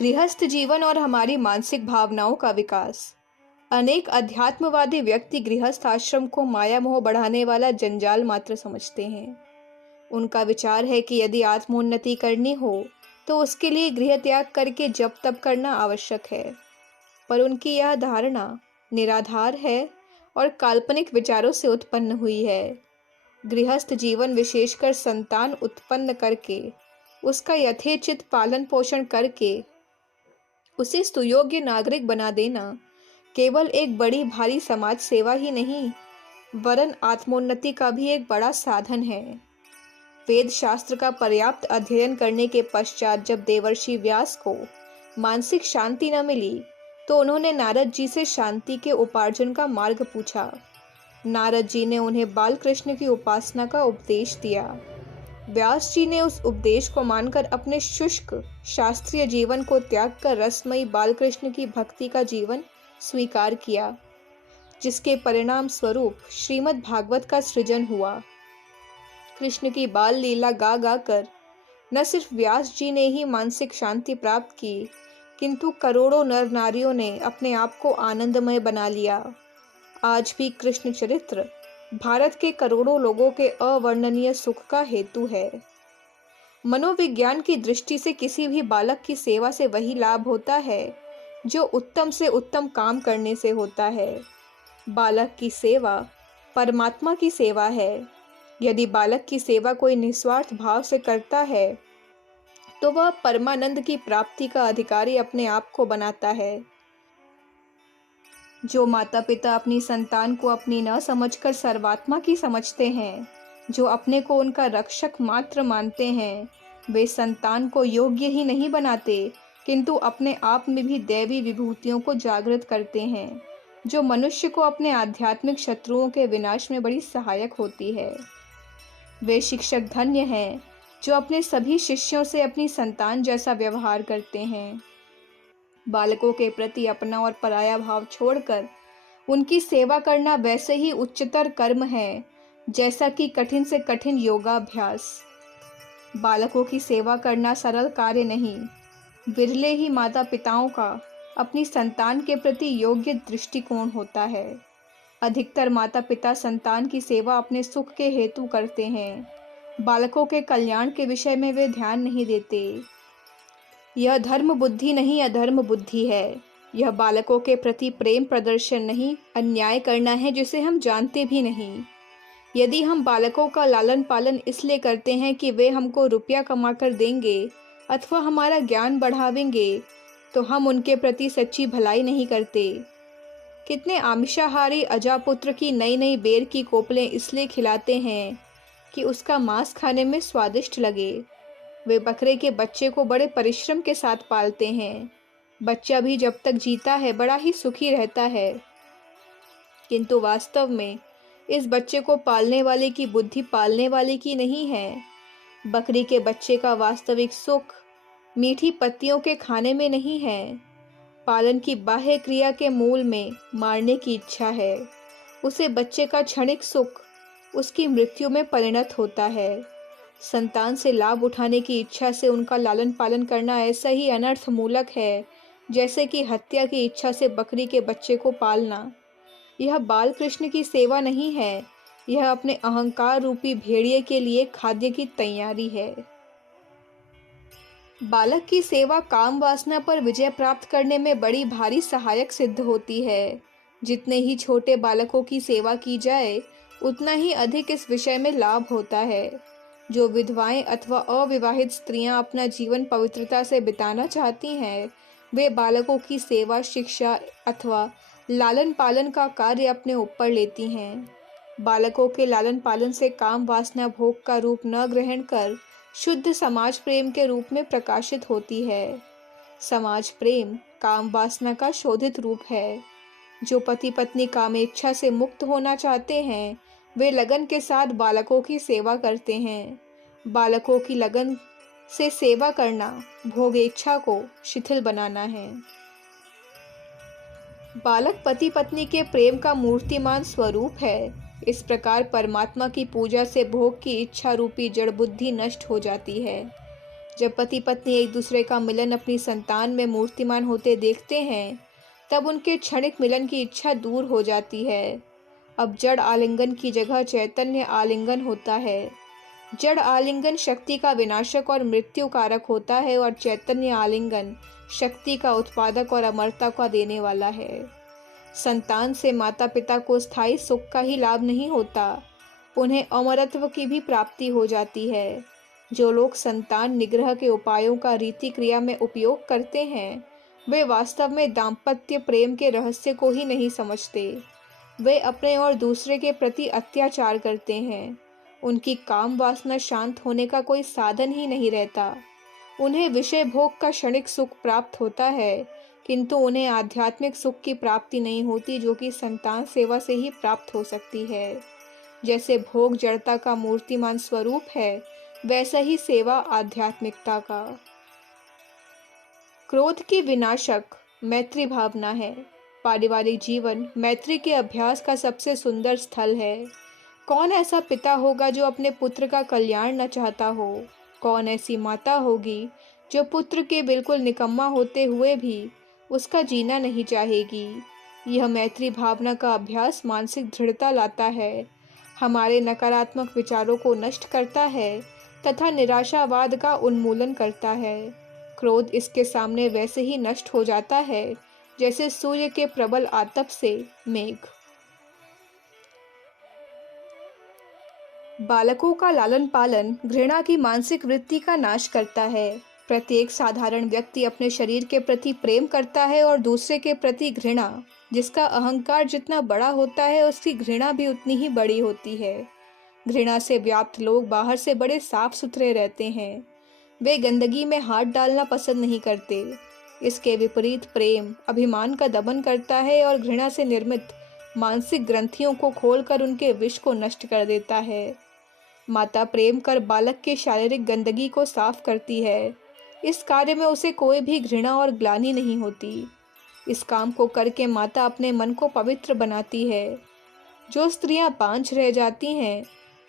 गृहस्थ जीवन और हमारी मानसिक भावनाओं का विकास। अनेक अध्यात्मवादी व्यक्ति गृहस्थ आश्रम को माया मोह बढ़ाने वाला जंजाल मात्र समझते हैं। उनका विचार है कि यदि आत्मोन्नति करनी हो तो उसके लिए गृह त्याग करके जप तप करना आवश्यक है, पर उनकी यह धारणा निराधार है और काल्पनिक विचारों से उत्पन्न हुई है। गृहस्थ जीवन विशेषकर संतान उत्पन्न करके उसका यथेचित पालन पोषण करके उसे सुयोग्य नागरिक बना देना केवल एक बड़ी भारी समाज सेवा ही नहीं, वरन आत्मोन्नति का भी एक बड़ा साधन है। वेद शास्त्र का पर्याप्त अध्ययन करने के पश्चात जब देवर्षि व्यास को मानसिक शांति न मिली तो उन्होंने नारद जी से शांति के उपार्जन का मार्ग पूछा। नारद जी ने उन्हें बालकृष्ण की उपासना का उपदेश दिया। व्यास जी ने उस उपदेश को मानकर अपने शुष्क शास्त्रीय जीवन को त्याग कर रसमयी बालकृष्ण की भक्ति का जीवन स्वीकार किया, जिसके परिणाम स्वरूप श्रीमद् भागवत का सृजन हुआ। कृष्ण की बाल लीला गा गा कर न सिर्फ व्यास जी ने ही मानसिक शांति प्राप्त की, किंतु करोड़ों नर नारियों ने अपने आप को आनंदमय बना लिया। आज भी कृष्ण चरित्र भारत के करोड़ों लोगों के अवर्णनीय सुख का हेतु है। मनोविज्ञान की दृष्टि से किसी भी बालक की सेवा से वही लाभ होता है जो उत्तम से उत्तम काम करने से होता है। बालक की सेवा परमात्मा की सेवा है। यदि बालक की सेवा कोई निस्वार्थ भाव से करता है तो वह परमानंद की प्राप्ति का अधिकारी अपने आप को बनाता है। जो माता पिता अपनी संतान को अपनी न समझकर सर्वात्मा की समझते हैं, जो अपने को उनका रक्षक मात्र मानते हैं, वे संतान को योग्य ही नहीं बनाते किंतु अपने आप में भी दैवी विभूतियों को जागृत करते हैं, जो मनुष्य को अपने आध्यात्मिक शत्रुओं के विनाश में बड़ी सहायक होती है। वे शिक्षक धन्य हैं जो अपने सभी शिष्यों से अपनी संतान जैसा व्यवहार करते हैं। बालकों के प्रति अपना और पराया भाव छोड़कर उनकी सेवा करना वैसे ही उच्चतर कर्म है जैसा कि कठिन से कठिन योगाभ्यास। बालकों की सेवा करना सरल कार्य नहीं। विरले ही माता पिताओं का अपनी संतान के प्रति योग्य दृष्टिकोण होता है। अधिकतर माता पिता संतान की सेवा अपने सुख के हेतु करते हैं। बालकों के कल्याण के विषय में वे ध्यान नहीं देते। यह धर्म बुद्धि नहीं, अधर्म बुद्धि है। यह बालकों के प्रति प्रेम प्रदर्शन नहीं, अन्याय करना है जिसे हम जानते भी नहीं। यदि हम बालकों का लालन पालन इसलिए करते हैं कि वे हमको रुपया कमा कर देंगे अथवा हमारा ज्ञान बढ़ावेंगे, तो हम उनके प्रति सच्ची भलाई नहीं करते। कितने आमिषाहारी अजापुत्र की नई नई बेर की कोपलें इसलिए खिलाते हैं कि उसका मांस खाने में स्वादिष्ट लगे। वे बकरे के बच्चे को बड़े परिश्रम के साथ पालते हैं। बच्चा भी जब तक जीता है बड़ा ही सुखी रहता है, किंतु वास्तव में इस बच्चे को पालने वाले की बुद्धि पालने वाले की नहीं है। बकरी के बच्चे का वास्तविक सुख मीठी पत्तियों के खाने में नहीं है। पालन की बाह्य क्रिया के मूल में मारने की इच्छा है। उसे बच्चे का क्षणिक सुख उसकी मृत्यु में परिणत होता है। संतान से लाभ उठाने की इच्छा से उनका लालन पालन करना ऐसा ही अनर्थ मूलक है जैसे कि हत्या की इच्छा से बकरी के बच्चे को पालना। यह बाल कृष्ण की सेवा नहीं है, यह अपने अहंकार रूपी भेड़िए के लिए खाद्य की तैयारी है। बालक की सेवा काम वासना पर विजय प्राप्त करने में बड़ी भारी सहायक सिद्ध होती है। जितने ही छोटे बालकों की सेवा की जाए उतना ही अधिक इस विषय में लाभ होता है। जो विधवाएं अथवा अविवाहित स्त्रियां अपना जीवन पवित्रता से बिताना चाहती हैं, वे बालकों की सेवा, शिक्षा अथवा लालन पालन का कार्य अपने ऊपर लेती हैं। बालकों के लालन पालन से काम वासना भोग का रूप न ग्रहण कर शुद्ध समाज प्रेम के रूप में प्रकाशित होती है। समाज प्रेम काम वासना का शोधित रूप है। जो पति पत्नी कामेच्छा से मुक्त होना चाहते हैं, वे लगन के साथ बालकों की सेवा करते हैं। बालकों की लगन से सेवा करना भोग इच्छा को शिथिल बनाना है। बालक पति पत्नी के प्रेम का मूर्तिमान स्वरूप है। इस प्रकार परमात्मा की पूजा से भोग की इच्छा रूपी जड़ बुद्धि नष्ट हो जाती है। जब पति पत्नी एक दूसरे का मिलन अपनी संतान में मूर्तिमान होते देखते हैं, तब उनके क्षणिक मिलन की इच्छा दूर हो जाती है। अब जड़ आलिंगन की जगह चैतन्य आलिंगन होता है। जड़ आलिंगन शक्ति का विनाशक और मृत्यु कारक होता है और चैतन्य आलिंगन शक्ति का उत्पादक और अमरता का देने वाला है। संतान से माता पिता को स्थायी सुख का ही लाभ नहीं होता, उन्हें अमरत्व की भी प्राप्ति हो जाती है। जो लोग संतान निग्रह के उपायों का रीति क्रिया में उपयोग करते हैं, वे वास्तव में दाम्पत्य प्रेम के रहस्य को ही नहीं समझते। वे अपने और दूसरे के प्रति अत्याचार करते हैं। उनकी काम वासना शांत होने का कोई साधन ही नहीं रहता। उन्हें विषय भोग का क्षणिक सुख प्राप्त होता है, किंतु उन्हें आध्यात्मिक सुख की प्राप्ति नहीं होती, जो कि संतान सेवा से ही प्राप्त हो सकती है। जैसे भोग जड़ता का मूर्तिमान स्वरूप है, वैसा ही सेवा आध्यात्मिकता का। क्रोध की विनाशक मैत्री भावना है। पारिवारिक जीवन मैत्री के अभ्यास का सबसे सुंदर स्थल है। कौन ऐसा पिता होगा जो अपने पुत्र का कल्याण न चाहता हो? कौन ऐसी माता होगी जो पुत्र के बिल्कुल निकम्मा होते हुए भी उसका जीना नहीं चाहेगी? यह मैत्री भावना का अभ्यास मानसिक दृढ़ता लाता है, हमारे नकारात्मक विचारों को नष्ट करता है तथा निराशावाद का उन्मूलन करता है। क्रोध इसके सामने वैसे ही नष्ट हो जाता है जैसे सूर्य के प्रबल आतप से मेघ। बालकों का लालन पालन घृणा की मानसिक वृत्ति का नाश करता है। प्रत्येक साधारण व्यक्ति अपने शरीर के प्रति प्रेम करता है और दूसरे के प्रति घृणा। जिसका अहंकार जितना बड़ा होता है, उसकी घृणा भी उतनी ही बड़ी होती है। घृणा से व्याप्त लोग बाहर से बड़े साफ सुथरे रहते हैं। वे गंदगी में हाथ डालना पसंद नहीं करते। इसके विपरीत प्रेम अभिमान का दमन करता है और घृणा से निर्मित मानसिक ग्रंथियों को खोलकर उनके विष को नष्ट कर देता है। माता प्रेम कर बालक के शारीरिक गंदगी को साफ करती है। इस कार्य में उसे कोई भी घृणा और ग्लानि नहीं होती। इस काम को करके माता अपने मन को पवित्र बनाती है। जो स्त्रियां बांझ रह जाती हैं,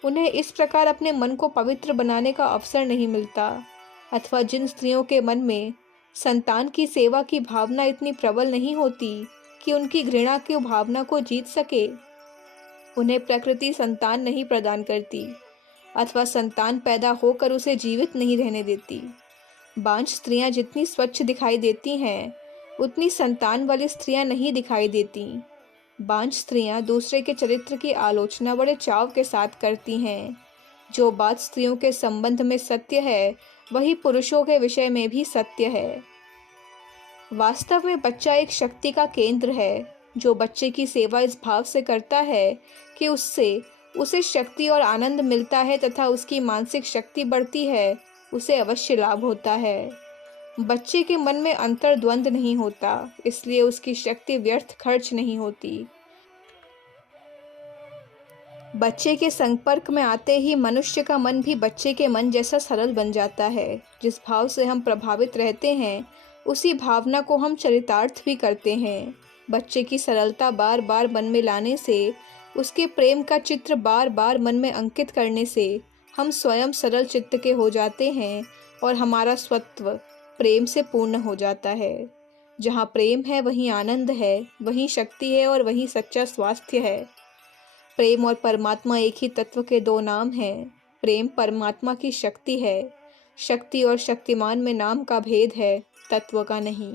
उन्हें इस प्रकार अपने मन को पवित्र बनाने का अवसर नहीं मिलता, अथवा जिन स्त्रियों के मन में संतान की सेवा की भावना इतनी प्रबल नहीं होती कि उनकी घृणा की भावना को जीत सके, उन्हें प्रकृति संतान नहीं प्रदान करती, अथवा संतान पैदा होकर उसे जीवित नहीं रहने देती। बांझ स्त्रियां जितनी स्वच्छ दिखाई देती हैं, उतनी संतान वाली स्त्रियां नहीं दिखाई देती। बांझ स्त्रियां दूसरे के चरित्र की आलोचना बड़े चाव के साथ करती हैं। जो बात स्त्रियों के संबंध में सत्य है, वही पुरुषों के विषय में भी सत्य है। वास्तव में बच्चा एक शक्ति का केंद्र है। जो बच्चे की सेवा इस भाव से करता है कि उससे उसे शक्ति और आनंद मिलता है तथा उसकी मानसिक शक्ति बढ़ती है, उसे अवश्य लाभ होता है। बच्चे के मन में अंतर्द्वंद नहीं होता, इसलिए उसकी शक्ति व्यर्थ खर्च नहीं होती। बच्चे के संपर्क में आते ही मनुष्य का मन भी बच्चे के मन जैसा सरल बन जाता है। जिस भाव से हम प्रभावित रहते हैं, उसी भावना को हम चरितार्थ भी करते हैं। बच्चे की सरलता बार बार मन में लाने से, उसके प्रेम का चित्र बार बार मन में अंकित करने से हम स्वयं सरल चित्त के हो जाते हैं और हमारा स्वत्व प्रेम से पूर्ण हो जाता है। जहाँ प्रेम है वहीं आनंद है, वहीं शक्ति है और वहीं सच्चा स्वास्थ्य है। प्रेम और परमात्मा एक ही तत्व के दो नाम हैं। प्रेम परमात्मा की शक्ति है। शक्ति और शक्तिमान में नाम का भेद है, तत्व का नहीं।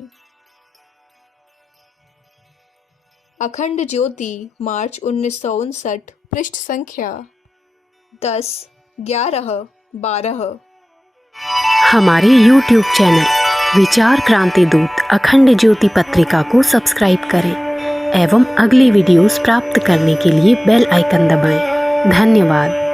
अखंड ज्योति, मार्च 1959, पृष्ठ संख्या 10, 11, 12। हमारे YouTube चैनल विचार क्रांति दूत अखंड ज्योति पत्रिका को सब्सक्राइब करें एवं अगली वीडियोस प्राप्त करने के लिए बेल आइकन दबाएं। धन्यवाद।